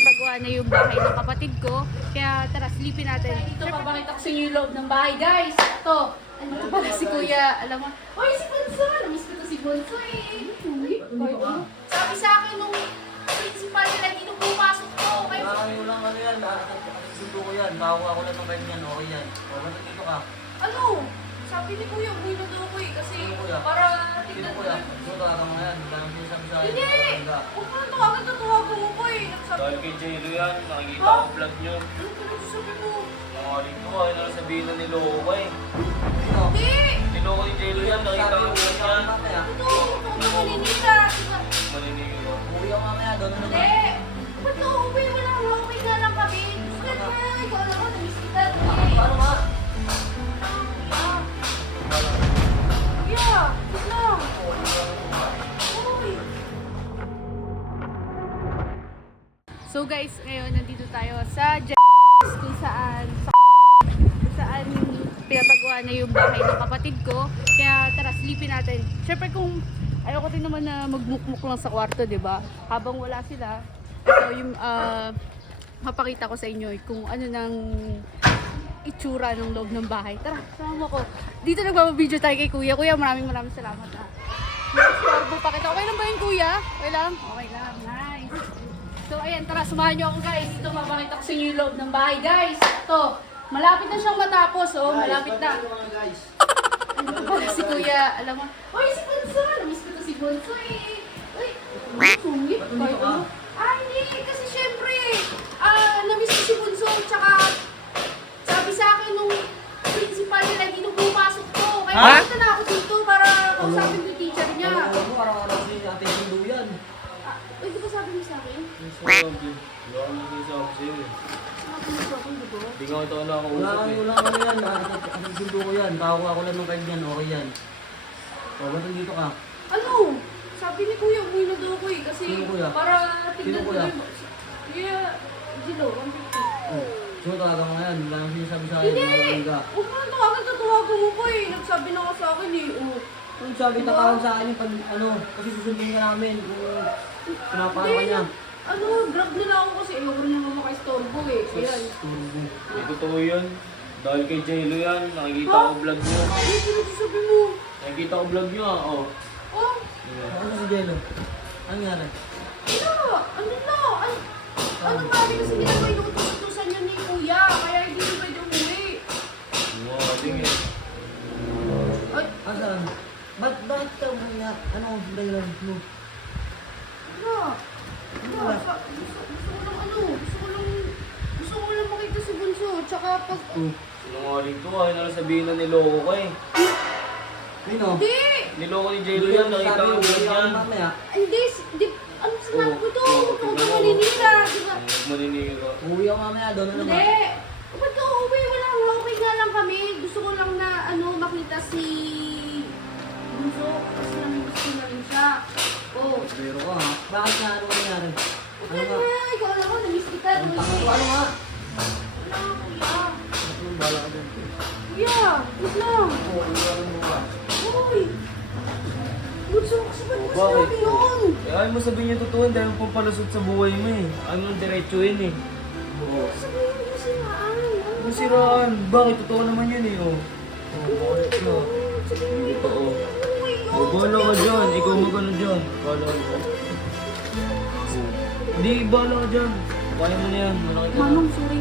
pinapagawa na yung bahay ng kapatid ko. Kaya tara, silipin natin. Ito, papakita ko sa inyo yung loob ng bahay, guys. Ito, ano ito pala si Kuya, alam mo. Oy, si Bunso! Namiss ko to si Bunso eh. Uy, sabi sa akin nung principal nila, hindi nung pumasok ko. Kaya Nakakayo lang ano yan, nakakasundo ko yan. Nakakuha ko lang ng ganyan, okay yan. O, ba't dito ka? ano? Sabi ni Kuya, umuwi na daw ko eh. Kasi Sino Kuya? para Sino tignan ko yan? So, talaga mo yan. Wala nang sinasabi sa akin. Hindi! Huwag mo na tawagan na tawagan mo ko eh. Nagsabi Dahil ko. kay Jello yan, nakikita Ha? ko vlog nyo. Ano ka nagsasabi mo? Nangaling ko, ay nasabihin na niloko ko eh. Ito. Hindi! Niloko ni Jello yan, nakita ko vlog niya. Mamaya. Ito! Ito na maninira! Maniniro. Uwi ako mamaya, doon na Hindi! naman. Ba't ka uuwi mo lang? Okay nga lang kami. Gusto ka na. Ikaw alam mo, namiss kita. Paano nga? Yeah! Wait lang! Uy! So guys, ngayon nandito tayo sa kung saan pinapagawa na yung bahay ng kapatid ko. Kaya tara, silipin natin. Syempre kung ayoko din naman na magmukmuk lang sa kwarto, di ba? Habang wala sila, ito yung mapakita ko sa inyo kung ano nang itsura ng loob ng bahay. Tara, sama mo ko. Dito nagbabvideo tayo kay Kuya. Kuya, maraming salamat. Storbo pa kita. Okay lang ba yun, Kuya? Okay lang? Okay lang. Nice. So, ayan, tara, samahan nyo ako, guys. Ito, mapakita ko sa inyo yung loob ng bahay, guys. Ito, malapit na siyang matapos, oh. Malapit na. Ano pala si Kuya, alam mo. Oy, si Bunso! Namiss ko to si Bunso eh. Uy, sungit. Kahit ano. Hindi. Kasi syempre, namiss ko si Bunso. Tsaka, sabi sa akin nung principal nila, hindi nung pumasok ko. Kaya punta na ako dito para kausapin yung teacher niya. Alam mo, araw-araw si Ate Sundo yan. Uy, di ba sabi mo sa akin? Wala ko nagsasabi sa'yo eh. Sabi mo sa akin, di ba? Hindi nga ito Wala nakausap kang eh. ulang ano yan, nakakasundo ko yan. Nakakuha ko lang ng ganyan, okay yan. O, ba't dito ka? Ano? Sabi ni Kuya, umuwi na daw ko eh. Kasi Sino Kuya? para tignan Sino ko Kuya? yung... Kuya, Gilo, 150. Oh, so talaga mo yan, wala nang sinasabi sa akin. Hindi! Nakakayo ka. Huwag mo na tawagan mo ko eh. Nagsabi na ka sa akin eh. Oh. Kung sabi tatawag sa akin yung pag, ano, kasi susundin ka namin kung pinapaano ka niya. Ano, grab nila ako kasi ayoko rin naman makaistorbo eh. Ayan. Hindi totoo yun. Dahil kay Jello yan, nakikita ko vlog nyo. Ano yung pinagsasabi mo? Nakikita ko vlog nyo ah, oh. Oh, Ano si Jello? Ano nangyari? ano? Ano na? Ano mali kasi hindi naman inuutos-utusan niya ni Kuya. Kaya hindi na pwede umuwi. Nangaling eh. Ay, Asan? Bakit ka umiyak? Ano ang dahilan mo? ano? Gusto ko lang makita si Bunso. Tsaka pag... Nangaling ko, ay nasabihin na niloko ko eh. Sino? Hindi! Niloko ni Jello yan, nakita ko vlog niya. Mamaya. Hindi! Ano sinabi ko ito? Oo, Huwag tignan ka mo. maninira. Diba? Maniniro. Uwi ako mamaya, doon na naman. Hindi! Ba't ka uuwi? Okay nga lang kami. Gusto ko lang na makita si Bunso. Kasi namimiss ko na rin siya. Oh. Pero ka ha? Bakit nga? Ano nangyari? Ano Ano nga? nga? Ikaw alam mo, namiss kita. Ang takot ko, ano nga? Wala, Kuya. Anong bala ka dyan? Kuya, wait lang. Oo, iwanan mo ba? Uy! Bunso, kasi ba't mo Bakit? sinabi yun? Eh, ayaw mo sabihin yung totoo, dahil mo pampalusot sa buhay mo eh. Ano ang diretsuhin eh. Oo. Sabihin mo siraan. Ano siraan? Bakit? Totoo naman yun eh, oh. Bakit na? Hindi totoo. Uy, Oh, bahala ka dyan. Ikaw magano dyan. Bahala ka. Hindi, bahala ka dyan. Kaya mo na yan. Wala ka dyan. Manong, sorry.